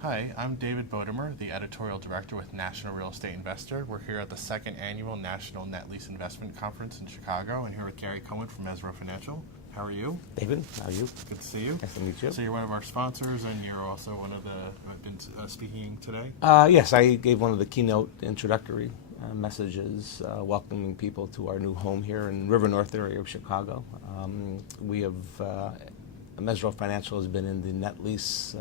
Hi, I'm David Bodemer, the editorial director with National Real Estate Investor. We're here at the second annual National Net Lease Investment Conference in Chicago, and here with Garry Cohen from Mesirow Financial. How are you? David, how are you? Good to see you. Nice to meet you. So you're one of our sponsors, and you're also one of the been speaking today. Yes, I gave one of the keynote introductory messages welcoming people to our new home here in River North area of Chicago. Mesirow Financial has been in the net lease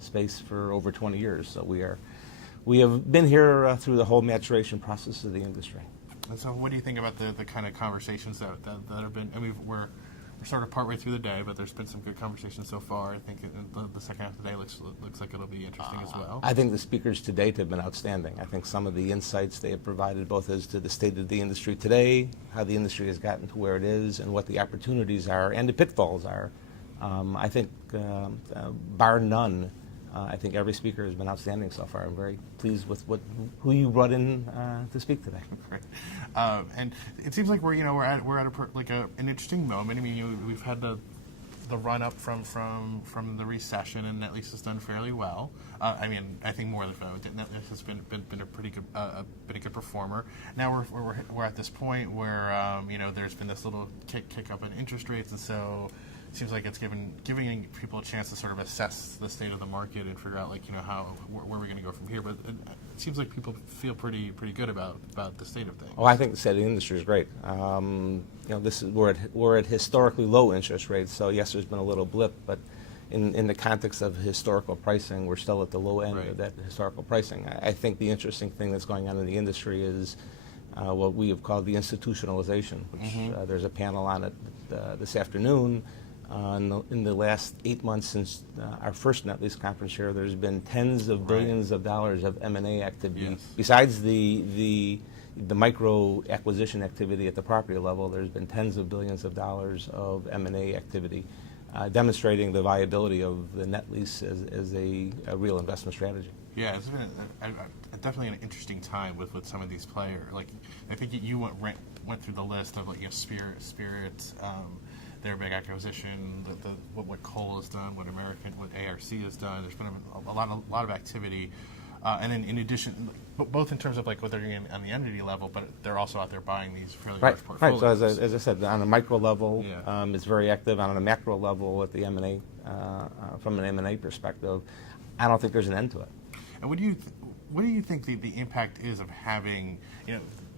space for over 20 years, so we have been here through the whole maturation process of the industry. And so, what do you think about the kind of conversations that have been? I mean, we're sort of partway through the day, but there's been some good conversations so far. I think the second half of the day looks like it'll be interesting as well. I think the speakers to date have been outstanding. I think some of the insights they have provided, both as to the state of the industry today, how the industry has gotten to where it is, and what the opportunities are and the pitfalls are. I think, bar none, I think every speaker has been outstanding so far. I'm very pleased with who you brought in to speak today. Great. And it seems like we're at an interesting moment. I mean, we've had the run up from the recession, and net lease has done fairly well. I mean, I think more than net lease has been a pretty good been a good performer. Now we're at this point where there's been this little kick up in interest rates, and so it seems like it's giving people a chance to sort of assess the state of the market and figure out where we're going to go from here. But it seems like people feel pretty good about the state of things. Oh, I think the state of the industry is great. We're at historically low interest rates, so yes, there's been a little blip, but in the context of historical pricing, we're still at the low end of that historical pricing. I think the interesting thing that's going on in the industry is what we have called the institutionalization, which there's a panel on it this afternoon. In the last 8 months since our first net lease conference here, there's been tens of billions of dollars of M&A activity. Yes. Besides the micro acquisition activity at the property level, there's been tens of billions of dollars of M&A activity, demonstrating the viability of the net lease as a real investment strategy. Yeah, it's been definitely an interesting time with some of these players. Like, I think you went through the list of Spirit. Their big acquisition, what Cole has done, what ARC has done. There's been a lot of activity, and then in addition, both in terms of what they're doing on the entity level, but they're also out there buying these fairly large portfolios. Right. So as I said, on a micro level, it's very active. On a macro level, at the M&A, from an M&A perspective, I don't think there's an end to it. And what do you think the impact is of having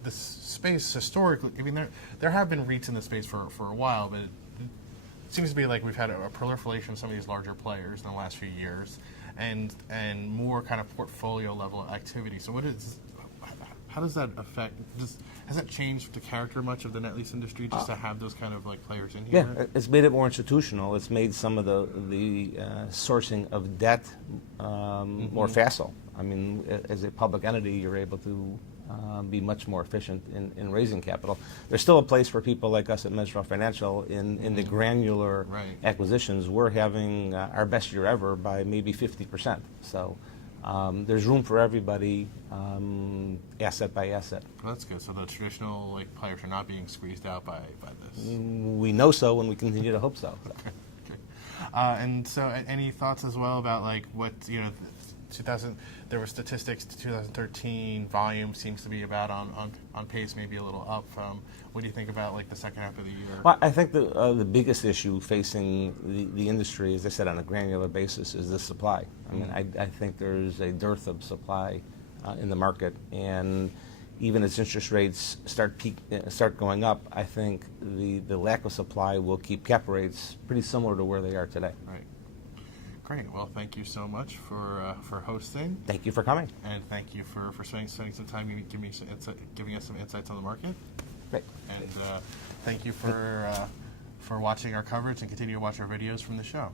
this space historically? I mean, there have been REITs in the space for a while, but it seems to be like we've had a proliferation of some of these larger players in the last few years, and more kind of portfolio level activity. So how does that affect? Has that changed the character much of the net lease industry just to have those kind of players in here? Yeah, it's made it more institutional. It's made some of the sourcing of debt more facile. I mean, as a public entity, you're able to be much more efficient in raising capital. There's still a place for people like us at Mesirow Financial in the granular acquisitions. We're having our best year ever by maybe 50%. So there's room for everybody, asset by asset. Well, that's good. So the traditional players are not being squeezed out by this. We know so, and we continue to hope so. Okay. And so, any thoughts as well about what 2000? There were statistics. 2013 volume seems to be about on pace, maybe a little up. What do you think about the second half of the year? Well, I think the biggest issue facing the industry, as I said, on a granular basis, is the supply. I mean, I think there's a dearth of supply in the market, and even as interest rates start going up, I think the lack of supply will keep cap rates pretty similar to where they are today. Right. Great. Well, thank you so much for hosting. Thank you for coming. And thank you for spending some time giving us some insights on the market. Great. And thank you for watching our coverage, and continue to watch our videos from the show.